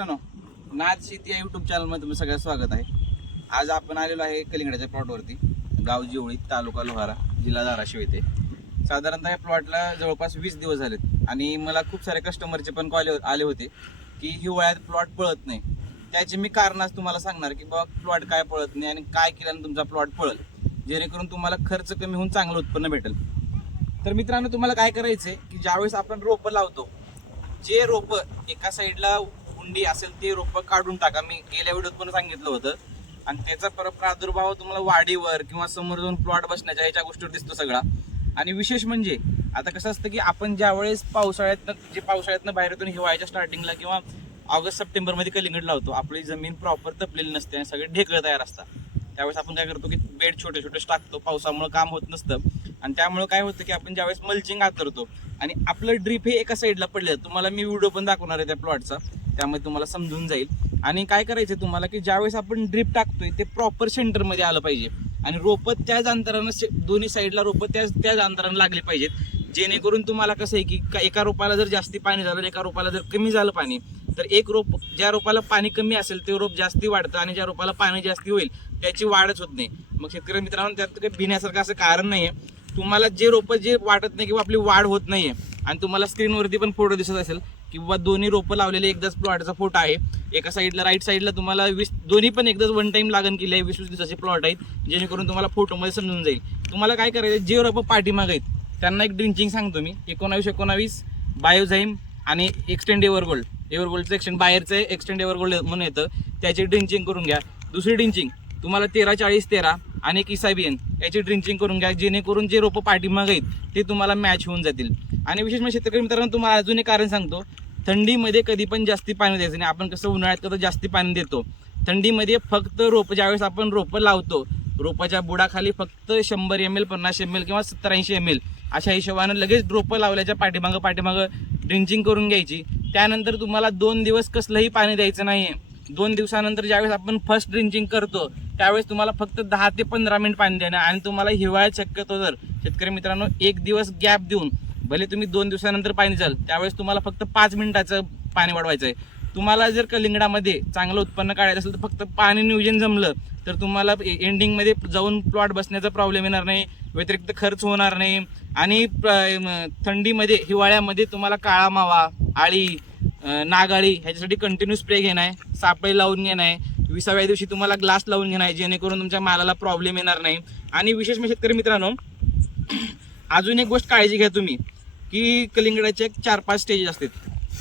मित्रांनो नाद शेती या युट्यूब चॅनलमध्ये तुम्ही सगळ्यात स्वागत आहे. आज आपण आलेलो आहे कलिंगडाच्या प्लॉटवरती गाव जिवळी तालुका लोहारा जिल्हा धाराशिव येथे. साधारणतः या प्लॉटला जवळपास वीस दिवस झालेत. आणि मला खूप सारे कस्टमरचे पण कॉल आले होते की हिवाळ्यात प्लॉट पळत नाही. त्याची मी कारण आज तुम्हाला सांगणार की बाबा प्लॉट काय पळत नाही आणि काय केल्याने तुमचा प्लॉट पळल. जेणेकरून तुम्हाला खर्च कमी होऊन चांगलं उत्पन्न भेटेल. तर मित्रांनो तुम्हाला काय करायचं आहे की ज्यावेळेस आपण रोपं लावतो जे रोपं एका साईडला कुंडी असेल ते रोप काढून टाका. मी गेल्या व्हिडिओत पण सांगितलं होतं. आणि त्याचा पर- प्रादुर्भाव तुम्हाला वाढीवर किंवा समोर जाऊन प्लॉट बसण्याच्या ह्याच्या गोष्टीवर दिसतो सगळा. आणि विशेष म्हणजे आता कसं असतं की आपण ज्या वेळेस पावसाळ्यातनं जे पावसाळ्यातनं बाहेर येतो हिवाळ्याच्या स्टार्टिंगला किंवा ऑगस्ट सप्टेंबरमध्ये कलिंगड लावतो आपली जमीन प्रॉपर तपलेली नसते आणि सगळे ढेकळं तयार असतात. त्यावेळेस आपण काय करतो की बेड छोटे छोटे टाकतो पावसामुळे काम होत नसतं. आणि त्यामुळे काय होतं की आपण ज्यावेळेस मल्चिंग आतरतो आणि आपलं ड्रीप हे एका साईडला पडलं तुम्हाला मी व्हिडिओ पण दाखवणार आहे त्या प्लॉटचा त्यामध्ये तुम्हाला समजून जाईल. आणि काय करायचं तुम्हाला की ज्यावेळेस आपण ड्रीप टाकतोय ते प्रॉपर सेंटरमध्ये आलं पाहिजे. आणि रोपं त्याच अंतरानं दोन्ही साईडला रोपं त्याच त्याच अंतरानं लागली पाहिजेत. जेणेकरून तुम्हाला कसं आहे की का- एका रोपाला जर जास्ती पाणी झालं एका रोपाला जर कमी झालं पाणी तर एक रोप ज्या रोपाला पाणी कमी असेल ते रोप जास्ती वाढतं आणि ज्या रोपाला पाणी जास्ती होईल त्याची वाढच होत नाही. मग शेतकरी मित्रांनो त्यात काही भिण्यासारखं असं कारण नाही आहे तुम्हाला जे रोपं जे वाटत नाही किंवा आपली वाढ होत नाही आहे आणि तुम्हाला स्क्रीनवरती पण फोटो दिसत असेल किंवा दोन्ही रोपं लावलेले एकदाच प्लॉटचा फोटो आहे. एका साईडला राईट साईडला तुम्हाला वीस दोन्ही पण एकदाच वन टाईम लागण केली आहे वीस वीस दिवसाचे प्लॉट आहेत जेणेकरून तुम्हाला फोटोमध्ये समजून जाईल. तुम्हाला काय करायचं जे रोपं पाठीमाग आहेत त्यांना एक ड्रिंचिंग सांगतो मी. एकोणावीस एकोणावीस बायोझाईम आणि एक्सटेंड एवर गोल्ड एक्सटेंड बाहेरचं एक्सटेंड एवर गोल्ड म्हणून येतं. त्याची ड्रिंचिंग करून घ्या. दुसरी ड्रिंचिंग तुम्हाला तेरा चाळीस तेरा आणि एक इसाबियन याची ड्रिंचिंग करून घ्या जेणेकरून जे रोपं पाठीमाग आहेत ते तुम्हाला मॅच होऊन जातील. आणि विशेष म्हणजे शेतकरी मित्रांनो तुम्हाला अजून एक कारण सांगतो. थंडीमध्ये कधी पण जास्ती पाणी द्यायचं नाही. आपण कसं उन्हाळ्यात कसं जास्ती पाणी देतो. थंडीमध्ये फक्त रोप ज्यावेळेस आपण रोपं लावतो रोपाच्या बुडाखाली फक्त शंभर एम एल पन्नास एम एल किंवा सत्तर ऐंशी एम एल अशा हिशोबानं लगेच रोपं लावल्याच्या पाठीमागं पाठीमागं ड्रिंचिंग करून घ्यायची. त्यानंतर तुम्हाला दोन दिवस कसलंही पाणी द्यायचं नाही आहे दोन दिवसानंतर ज्यावेळेस आपण फर्स्ट ड्रिंचिंग करतो त्यावेळेस तुम्हाला फक्त दहा ते पंधरा मिनिट पाणी देणं आणि तुम्हाला हिवाळ्यात शक्यतो जर शेतकरी मित्रांनो एक दिवस गॅप देऊन भले तुम्ही दोन दिवसानंतर पाणी द्याल त्यावेळेस तुम्हाला फक्त पाच मिनिटाचं पाणी वाढवायचं आहे तुम्हाला जर कलिंगडामध्ये चांगलं उत्पन्न काढायचं असेल तर फक्त पाणी नियोजन जमलं तर तुम्हाला एंडिंगमध्ये जाऊन प्लॉट बसण्याचा प्रॉब्लेम येणार नाही व्यतिरिक्त खर्च होणार नाही. आणि प्र- थंडीमध्ये हिवाळ्यामध्ये तुम्हाला काळा मावा आळी नागाळी ह्याच्यासाठी कंटिन्यू स्प्रे घेणं आहे सापळे लावून घेणं आहे विसाव्या दिवशी तुम्हाला ग्लास लावून घेणं आहे जेणेकरून तुमच्या मालाला प्रॉब्लेम येणार नाही. आणि विशेष म्हणजे शेतकरी मित्रांनो अजून एक गोष्ट काळजी घ्या तुम्ही की कलिंगडाचे एक चार पाच स्टेज असतात.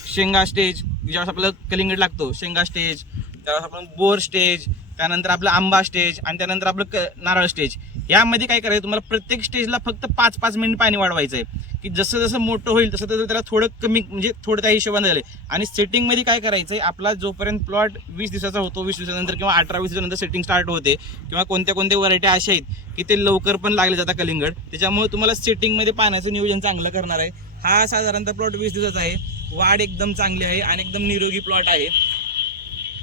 शेंगा स्टेज ज्यावेळेस आपलं कलिंगड लागतो शेंगा स्टेज त्यावेळेस आपण बोर स्टेज त्यानंतर आपलं आंबा स्टेज आणि त्यानंतर आपलं क नारळ स्टेज यामध्ये काय करायचं तुम्हाला प्रत्येक स्टेजला फक्त पाच पाच मिनिट पाणी वाढवायचं आहे की जसं जसं मोठं होईल तसं तसं त्याला थोडं कमी म्हणजे थोडं त्या हिशोबाने झाले. आणि सेटिंगमध्ये काय करायचं आहे आपला जोपर्यंत प्लॉट वीस दिवसाचा होतो वीस दिवसानंतर किंवा अठरा वीस दिवसानंतर सेटिंग स्टार्ट होते किंवा कोणत्या कोणत्या व्हरायटी अशा आहेत की ते लवकर पण लागले जातात कलिंगड त्याच्यामुळे तुम्हाला सेटिंगमध्ये पाण्याचं नियोजन चांगलं करणार आहे. हा साधारणतः प्लॉट वीस दिवसाचा आहे. वाढ एकदम चांगली आहे आणि एकदम निरोगी प्लॉट आहे.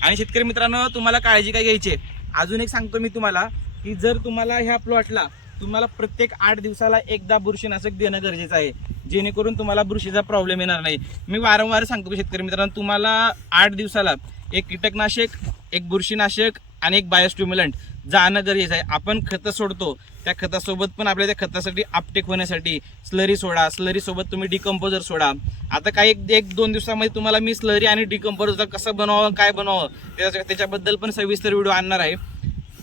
आणि शेतकरी मित्रांनो तुम्हाला काळजी काय घ्यायची आहे? अजून एक सांगतो मी तुम्हाला की जर तुम्हाला ह्या प्लॉटला तुम्हाला प्रत्येक आठ दिवसाला एकदा बुरशीनाशक देणं गरजेचं आहे. जेणेकरून तुम्हाला बुरशीचा प्रॉब्लेम येणार नाही. मी वारंवार सांगतो शेतकरी मित्रांनो तुम्हाला आठ दिवसाला एक कीटकनाशक एक बुरशीनाशक आणि एक बायोस्ट्युम्युलंट जाणं गरजेचं आहे. आपण खतं सोडतो त्या खतासोबत पण आपल्या त्या खतासाठी अपटेक होण्यासाठी स्लरी सोडा स्लरीसोबत तुम्ही डिकम्पोजर सोडा. आता काही एक एक दोन दिवसामध्ये तुम्हाला मी स्लरी आणि डिकम्पोजर कसं बनवावं काय बनवावं त्याच्या त्याच्याबद्दल पण सविस्तर व्हिडिओ आणणार आहे.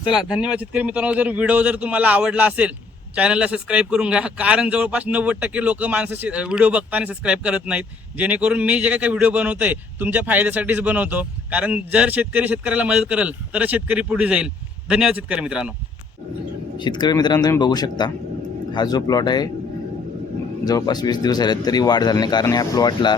चला धन्यवाद शेतकरी मित्रांनो. जर व्हिडिओ जर तुम्हाला आवडला असेल चॅनलला सबस्क्राईब करून घ्या. कारण जवळपास नव्वद टक्के लोक माणसं व्हिडिओ बघताना सबस्क्राईब करत नाहीत. जेणेकरून मी जे काही व्हिडिओ बनवतोय तुमच्या फायद्यासाठीच बनवतो. कारण जर शेतकरी शेतकऱ्याला मदत करेल तरच शेतकरी पुढे जाईल. धन्यवाद शेतकरी मित्रांनो. शेतकरी मित्रांनो तुम्ही बघू शकता. हा जो प्लॉट आहे जवळपास वीस दिवस झाले तरी वाढ झाली नाही. कारण या प्लॉटला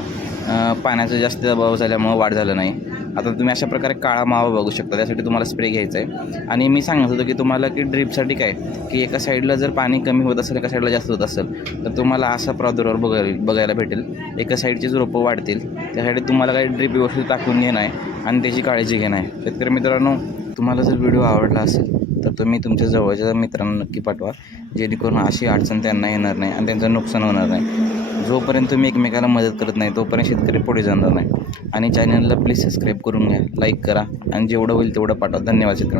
पाण्याचा जास्त दबाव झाल्यामुळं वाढ झालं नाही. आता तुम्ही अशा प्रकारे काळा मावा बघू शकता त्यासाठी तुम्हाला स्प्रे घ्यायचा आहे आणि मी सांगत होतो की तुम्हाला की ड्रीपसाठी काय की एका साईडला जर पाणी कमी होत असेल एका साईडला जास्त होत असेल तर तुम्हाला असा प्रादुर्भाव बघायला बघायला भेटेल. एका साईडचीच रोपं वाढतील त्यासाठी तुम्हाला काही ड्रीप व्यवस्थित टाकून घेणं आहे आणि त्याची काळजी घेणं आहे. शेतकरी मित्रांनो तुम्हाला जर व्हिडिओ आवडला असेल तर तुम्ही तुमच्या जवळच्या मित्रांना नक्की पाठवा जेणेकरून अशी अडचण त्यांना येणार नाही आणि त्यांचं नुकसान होणार नाही. जोपर्यंत तुम्ही एकमेकाला मदत करत नाही तोपर्यंत शेतकरी पुढे जाणार नाही. आणि चॅनलला प्लीज सबस्क्राईब करून घ्या लाईक करा. आणि जेवढं होईल तेवढं पाठवा. धन्यवाद शेतकरी